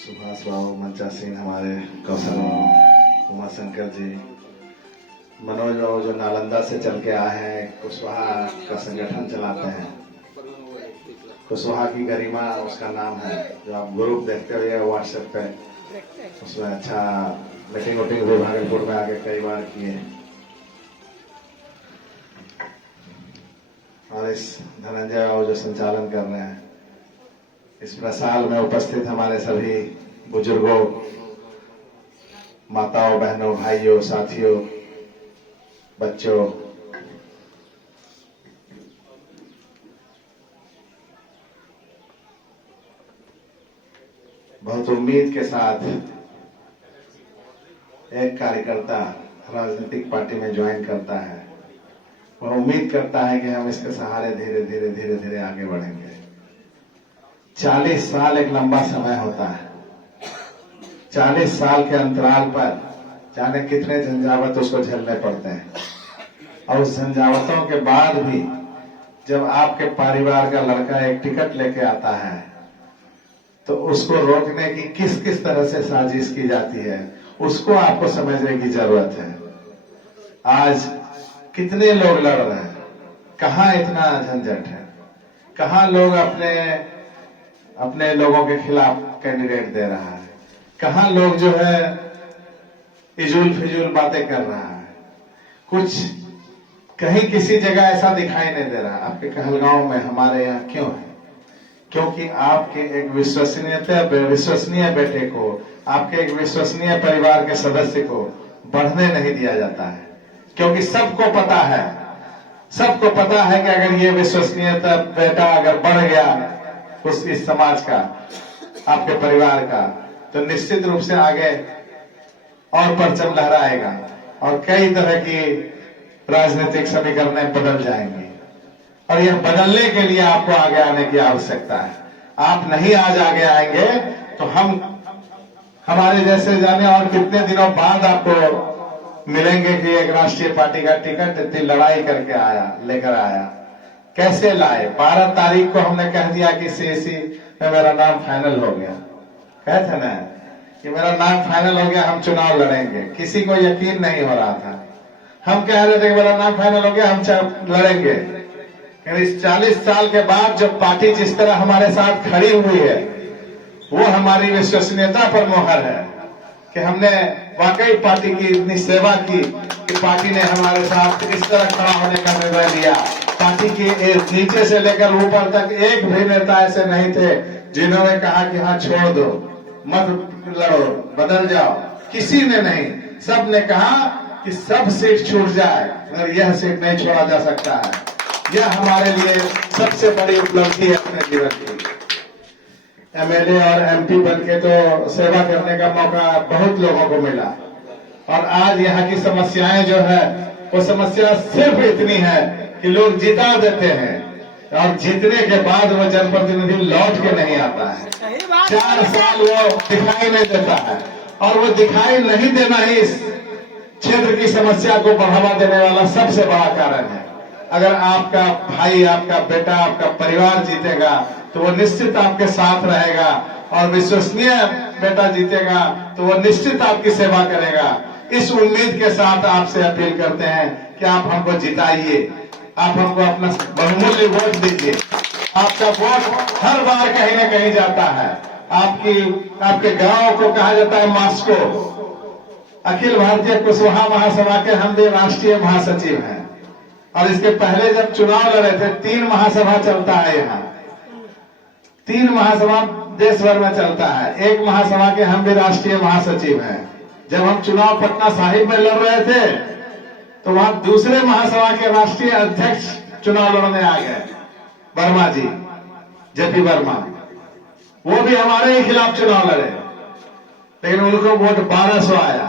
सुभाष बाबू, मंचा सिंह, हमारे कौशल बाबू, उमा शंकर जी, मनोज बाबू जो नालंदा से चल के आए हैं, कुशवाहा का संगठन चलाते हैं। कुशवाहा की गरिमा उसका नाम है, जो आप ग्रुप देखते हुए व्हाट्सएप पे, उसमें अच्छा मीटिंग वोटिंग भी भागलपुर में आके कई बार किए। और इस धनंजय बाबू जो संचालन कर रहे हैं, इस प्रसाल में उपस्थित हमारे सभी बुजुर्गों, माताओं, बहनों, भाइयों, साथियों, बच्चों, बहुत उम्मीद के साथ एक कार्यकर्ता राजनीतिक पार्टी में ज्वाइन करता है, वह उम्मीद करता है कि हम इसके सहारे धीरे धीरे धीरे धीरे आगे बढ़ेंगे। 40 साल एक लंबा समय होता है। 40 साल के अंतराल पर जाने कितने झंझावत उसको झेलने पड़ते हैं, और उस झंझावतों के बाद भी जब आपके परिवार का लड़का एक टिकट लेके आता है, तो उसको रोकने की किस किस तरह से साजिश की जाती है, उसको आपको समझने की जरूरत है। आज कितने लोग लड़ रहे हैं, कहाँ इतना झंझट है, कहाँ लोग अपने लोगों के खिलाफ कैंडिडेट दे रहा है, कहाँ लोग जो है इजुल फिजुल बातें कर रहा है। कुछ कहीं किसी जगह ऐसा दिखाई नहीं दे रहा। आपके कहलगांव में हमारे यहाँ क्यों है? क्योंकि आपके एक विश्वसनीय बेटे को, आपके एक विश्वसनीय परिवार के सदस्य को बढ़ने नहीं दिया जाता है। क्योंकि सबको पता है कि अगर ये विश्वसनीयता बेटा अगर बढ़ गया इस समाज का, आपके परिवार का, तो निश्चित रूप से आगे और परचम लहराएगा और कई तरह की राजनीतिक समीकरणें बदल जाएंगी। और यह बदलने के लिए आपको आगे आने की आवश्यकता है। आप नहीं आज आगे आएंगे तो हम हमारे जैसे जाने और कितने दिनों बाद आपको मिलेंगे कि एक राष्ट्रीय पार्टी का टिकट इतनी लड़ाई करके लेकर आया। कैसे लाए? 12 तारीख को हमने कह दिया कि सीएसी में मेरा नाम फाइनल हो गया। कहते ना कि मेरा नाम फाइनल हो गया, हम चुनाव लड़ेंगे। किसी को यकीन नहीं हो रहा था। हम कह रहे थे कि मेरा नाम फाइनल हो गया, हम लड़ेंगे। इस 40 साल के बाद जो पार्टी जिस तरह हमारे साथ खड़ी हुई है, वो हमारी विश्वसनीयता पर मोहर है कि हमने वाकई पार्टी की इतनी सेवा की कि पार्टी ने हमारे साथ इस तरह खड़ा होने का निर्णय लिया। पार्टी के नीचे से लेकर ऊपर तक एक भी नेता ऐसे नहीं थे जिन्होंने कहा कि हाँ छोड़ दो, मत लड़ो, बदल जाओ। किसी ने नहीं, सब ने कहा कि सब सीट छूट जाए मगर यह सीट नहीं छोड़ा जा सकता है। यह हमारे लिए सबसे बड़ी उपलब्धि है अपने जीवन की। एमएलए और एमपी बनके तो सेवा करने का मौका बहुत लोगों को मिला, और आज यहाँ की समस्याएं जो है वो समस्या सिर्फ इतनी है कि लोग जिता देते हैं और जीतने के बाद वो जनप्रतिनिधि लौट के नहीं आता है। 4 साल वो दिखाई नहीं देता है, और वो दिखाई नहीं देना ही इस क्षेत्र की समस्या को बढ़ावा देने वाला सबसे बड़ा कारण है। अगर आपका भाई, आपका बेटा, आपका परिवार जीतेगा तो वो निश्चित आपके साथ रहेगा, और विश्वसनीय बेटा जीतेगा तो वो निश्चित आपकी सेवा करेगा। इस उम्मीद के साथ आपसे अपील करते हैं कि आप हमको जिताइए, आप हमको अपना बहुमूल्य वोट दीजिए। आपका वोट हर बार कहीं न कहीं जाता है। आपके गांव को कहा जाता है मास्को। अखिल भारतीय कुशवाहा महासभा के हम भी राष्ट्रीय महासचिव हैं, और इसके पहले जब चुनाव लड़े थे 3 महासभा चलता है यहाँ, 3 महासभा देश भर में चलता है। एक महासभा के हम भी राष्ट्रीय महासचिव हैं। जब हम चुनाव पटना साहिब में लड़ रहे थे तो वहां दूसरे महासभा के राष्ट्रीय अध्यक्ष चुनाव लड़ने आ गए, वर्मा जी, जेपी वर्मा। वो भी हमारे ही खिलाफ चुनाव लड़े, लेकिन उनको वोट 1200 आया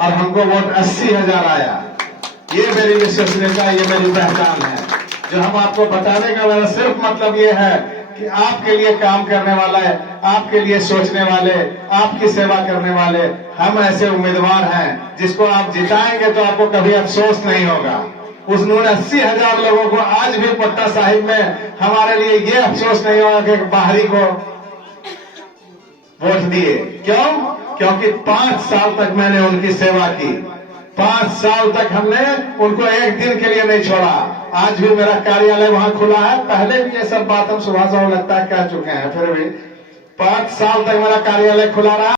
और हमको वोट 80,000 आया। ये मेरी विश्वसनीयता, ये मेरी पहचान है। जो हम आपको बताने का मेरा सिर्फ मतलब ये है कि आपके लिए काम करने वाला है, आपके लिए सोचने वाले, आपकी सेवा करने वाले हम ऐसे उम्मीदवार हैं जिसको आप जिताएंगे तो आपको कभी अफसोस नहीं होगा। उन्होंने 80,000 लोगों को आज भी पटना साहिब में हमारे लिए ये अफसोस नहीं होगा कि बाहरी को वोट दिए। क्यों? क्योंकि 5 साल तक मैंने उनकी सेवा की। 5 साल तक हमने उनको एक दिन के लिए नहीं छोड़ा। आज भी मेरा कार्यालय वहां खुला है। पहले भी ये सब बात हम सुभाष बाबू लगता है कह चुके हैं, फिर भी 5 साल तक मेरा कार्यालय खुला रहा।